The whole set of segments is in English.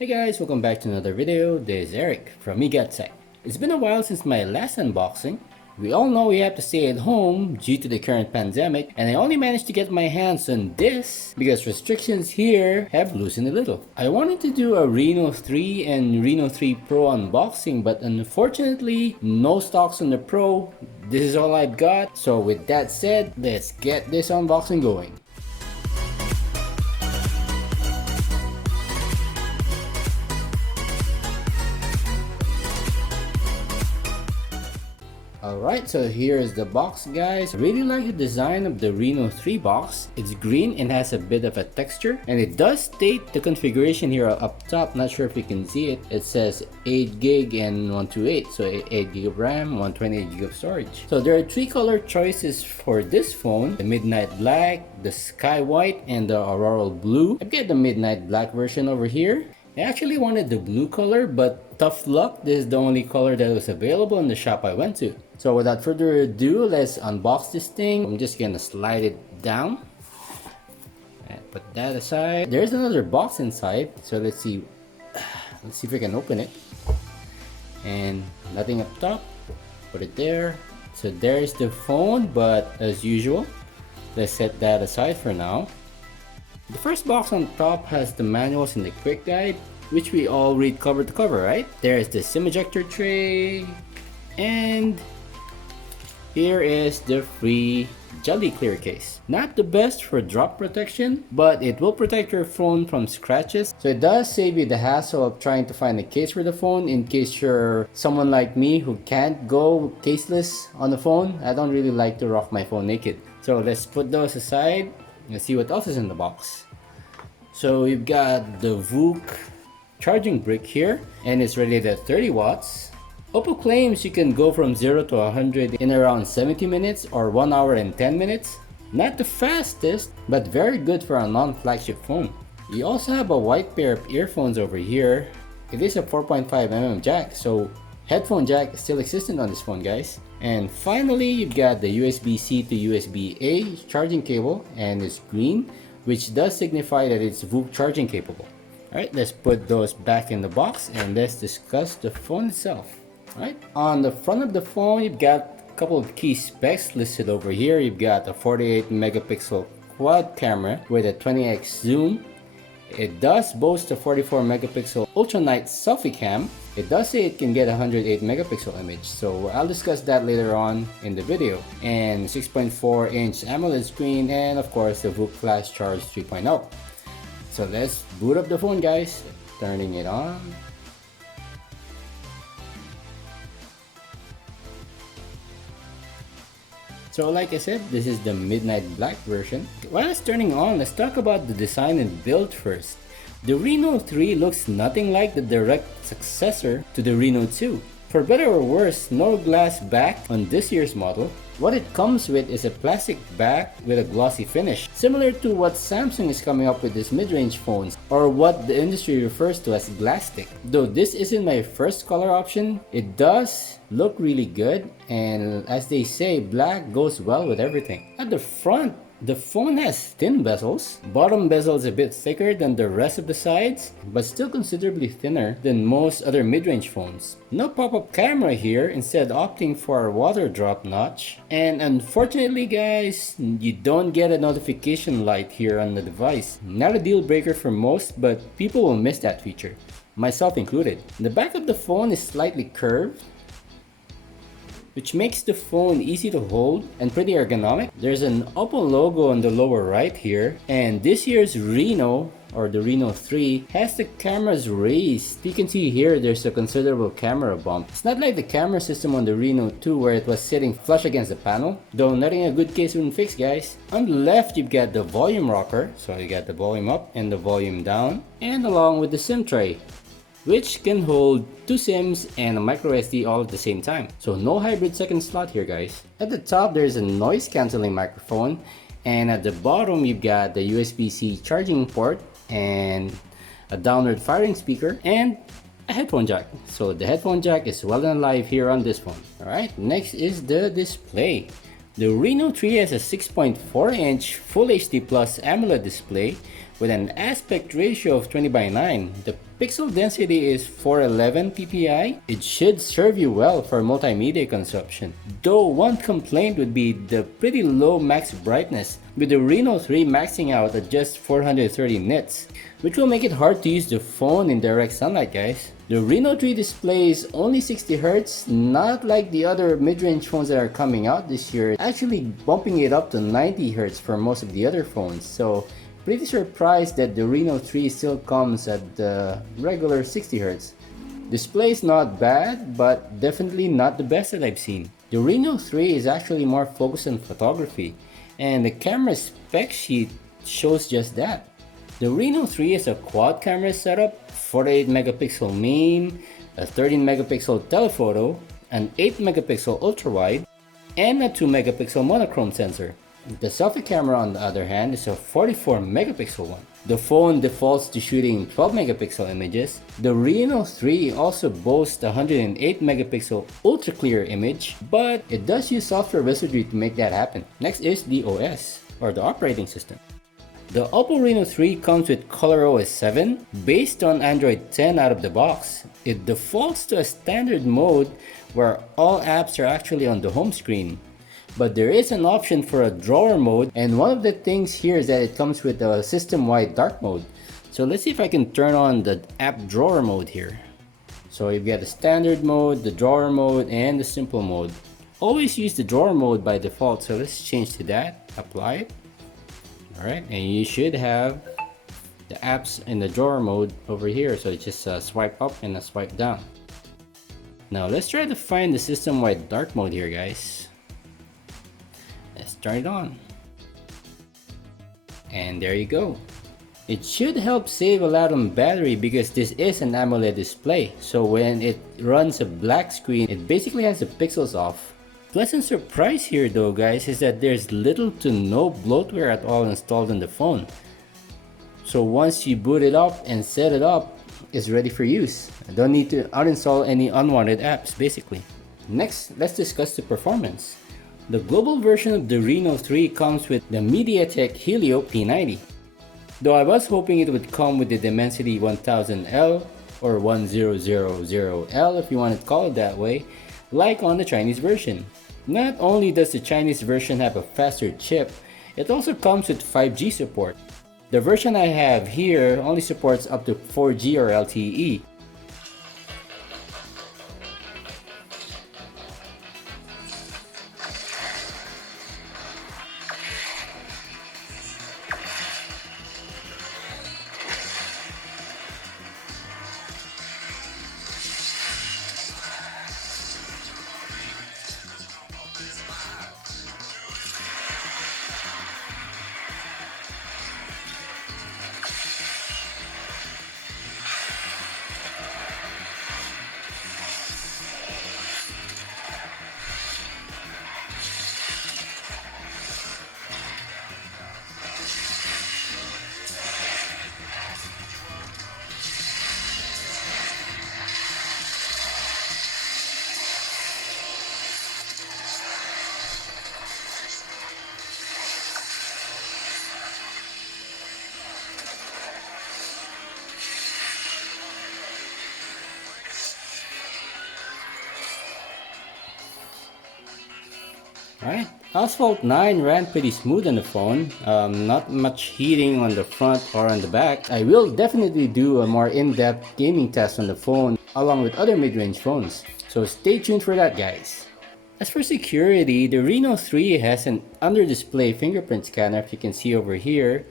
Hey guys, welcome back to another video. This is Eric from MIDRANGE. It's been a while since my last unboxing. We all know we have to stay at home due to the current pandemic, and I only managed to get my hands on this because restrictions here have loosened a little. I wanted to do a Reno 3 and Reno 3 Pro unboxing, but unfortunately no stocks on the Pro. This is all I've got. So with that said, let's get this unboxing going. Alright, so here is the box, guys. I really like the design of the Reno 3 box. It's green and has a bit of a texture, and it does state the configuration here up top. Not sure if you can see it. It says 8 gig and 128, so 8 gig of RAM, 128 gig of storage. So there are three color choices for this phone: the midnight black, the sky white, and the auroral blue. I've got the midnight black version over here. I actually wanted the blue color, but tough luck, this is the only color that was available in the shop I went to. So without further ado, let's unbox this thing. I'm just gonna slide it down and put that aside. There's another box inside, so let's see if we can open it. And nothing up top, put it there. So there's the phone, but as usual, let's set that aside for now. The first box on top has the manuals and the quick guide, which we all read cover to cover, right? There's the SIM ejector tray, and here is the free jelly clear case. Not the best for drop protection, but it will protect your phone from scratches. So it does save you the hassle of trying to find a case for the phone in case you're someone like me who can't go caseless on the phone. I don't really like to rock my phone naked. So let's put those aside. Let's see what else is in the box. So you've got the VOOC charging brick here, and it's rated at 30 watts. Oppo claims you can go from 0 to 100 in around 70 minutes or 1 hour and 10 minutes. Not the fastest, but very good for a non-flagship phone. You also have a white pair of earphones over here. It is a 4.5mm jack, so headphone jack is still existent on this phone, guys. And finally, you've got the USB-C to USB-A charging cable, and it's green, which does signify that it's VOOC charging capable. Alright, let's put those back in the box and let's discuss the phone itself. Alright, on the front of the phone, you've got a couple of key specs listed over here. You've got a 48 megapixel quad camera with a 20x zoom. It does boast a 44 megapixel ultra night selfie cam. It does say it can get a 108 megapixel image, so I'll discuss that later on in the video. And 6.4 inch AMOLED screen, and of course the VOOC Flash Charge 3.0. So let's boot up the phone, guys. Turning it on. So like I said, this is the midnight black version. While it's turning on, let's talk about the design and build first. The Reno 3 looks nothing like the direct successor to the Reno 2. For better or worse, no glass back on this year's model. What it comes with is a plastic back with a glossy finish, similar to what Samsung is coming up with its mid-range phones, or what the industry refers to as Glastic. Though this isn't my first color option, it does look really good, and as they say, black goes well with everything. At the front, the phone has thin bezels. Bottom bezel is a bit thicker than the rest of the sides, but still considerably thinner than most other mid-range phones. No pop-up camera here, instead opting for a water drop notch. And unfortunately, guys, you don't get a notification light here on the device. Not a deal breaker for most, but people will miss that feature, myself included. The back of the phone is slightly curved, which makes the phone easy to hold and pretty ergonomic. There's an Oppo logo on the lower right here, and this year's Reno, or the Reno 3, has the cameras raised. You can see here there's a considerable camera bump. It's not like the camera system on the Reno 2 where it was sitting flush against the panel, though nothing a good case wouldn't fix, guys. On the left, you've got the volume rocker, so you got the volume up and the volume down, and along with the SIM tray, which can hold 2 SIMs and a micro SD all at the same time. So no hybrid second slot here, guys. At the top, there's a noise cancelling microphone, and at the bottom, you've got the USB-C charging port and a downward firing speaker and a headphone jack. So the headphone jack is well and alive here on this phone. Alright, next is the display. The Reno 3 has a 6.4-inch Full HD Plus AMOLED display with an aspect ratio of 20:9. The pixel density is 411 ppi. It should serve you well for multimedia consumption. Though one complaint would be the pretty low max brightness, with the Reno 3 maxing out at just 430 nits, which will make it hard to use the phone in direct sunlight, guys. The Reno 3 display is only 60Hz, not like the other mid-range phones that are coming out this year, actually bumping it up to 90Hz for most of the other phones. So pretty surprised that the Reno 3 still comes at the regular 60Hz. Display is not bad, but definitely not the best that I've seen. The Reno 3 is actually more focused on photography, and the camera spec sheet shows just that. The Reno 3 is a quad camera setup, 48 megapixel main, a 13 megapixel telephoto, an 8 megapixel ultra wide, and a 2 megapixel monochrome sensor. The selfie camera, on the other hand, is a 44 megapixel one. The phone defaults to shooting 12 megapixel images. The Reno 3 also boasts a 108 megapixel ultra clear image, but it does use software wizardry to make that happen. Next is the OS, or the operating system. The Oppo Reno 3 comes with ColorOS 7 based on Android 10 out of the box. It defaults to a standard mode where all apps are actually on the home screen. But there is an option for a drawer mode, and one of the things here is that it comes with a system-wide dark mode. So let's see if I can turn on the app drawer mode here. So you've got the standard mode, the drawer mode, and the simple mode. Always use the drawer mode by default, so let's change to that, apply it. Alright, and you should have the apps in the drawer mode over here, so just swipe up and swipe down. Now let's try to find the system-wide dark mode here, guys. Let's turn it on. And there you go. It should help save a lot on battery because this is an AMOLED display, so when it runs a black screen, it basically has the pixels off. Pleasant surprise here though, guys, is that there's little to no bloatware at all installed on the phone. So once you boot it up and set it up, it's ready for use. I don't need to uninstall any unwanted apps basically. Next, let's discuss the performance. The global version of the Reno 3 comes with the MediaTek Helio P90. Though I was hoping it would come with the Dimensity 1000L or 1000L if you want to call it that way, like on the Chinese version. Not only does the Chinese version have a faster chip, it also comes with 5G support. The version I have here only supports up to 4G or LTE. Alright, Asphalt 9 ran pretty smooth on the phone, not much heating on the front or on the back. I will definitely do a more in-depth gaming test on the phone along with other mid-range phones, so stay tuned for that, guys. As for security, the Reno 3 has an under-display fingerprint scanner, if you can see over here.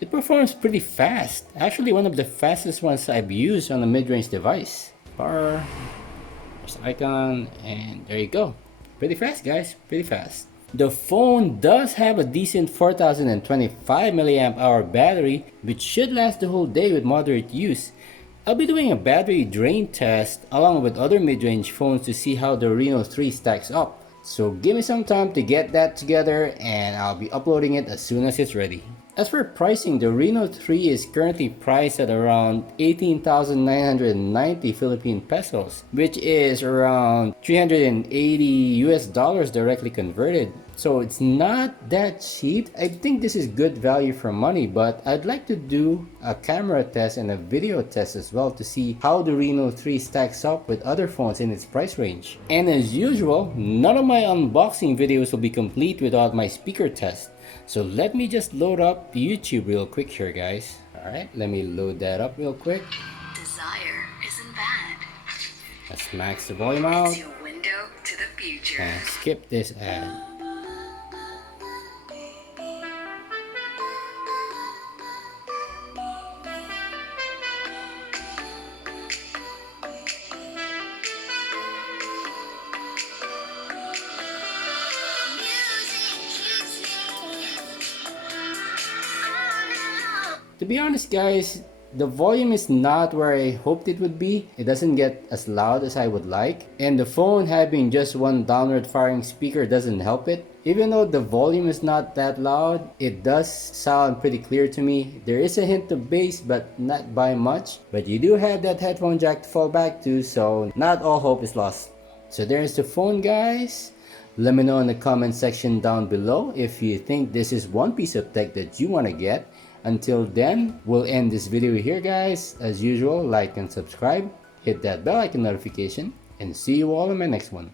It performs pretty fast, actually one of the fastest ones I've used on a mid-range device. Power. Icon, and there you go. Pretty fast, guys, pretty fast. The phone does have a decent 4025 mAh battery, which should last the whole day with moderate use. I'll be doing a battery drain test along with other mid-range phones to see how the Reno 3 stacks up. So give me some time to get that together and I'll be uploading it as soon as it's ready. As for pricing, the Reno 3 is currently priced at around 18,990 Philippine pesos, which is around 380 US dollars directly converted. So it's not that cheap. I think this is good value for money, but I'd like to do a camera test and a video test as well to see how the Reno 3 stacks up with other phones in its price range. And as usual, none of my unboxing videos will be complete without my speaker test. So let me just load up YouTube real quick here, guys. Alright, let me load that up real quick. Desire isn't bad. Let's max the volume out. It's your window to the future. And skip this ad. To be honest, guys, the volume is not where I hoped it would be. It doesn't get as loud as I would like. And the phone having just one downward firing speaker doesn't help it. Even though the volume is not that loud, it does sound pretty clear to me. There is a hint of bass, but not by much. But you do have that headphone jack to fall back to, so not all hope is lost. So there's the phone, guys. Let me know in the comment section down below if you think this is one piece of tech that you want to get. Until then, we'll end this video here, guys. As usual, like and subscribe, hit that bell icon notification, and see you all in my next one.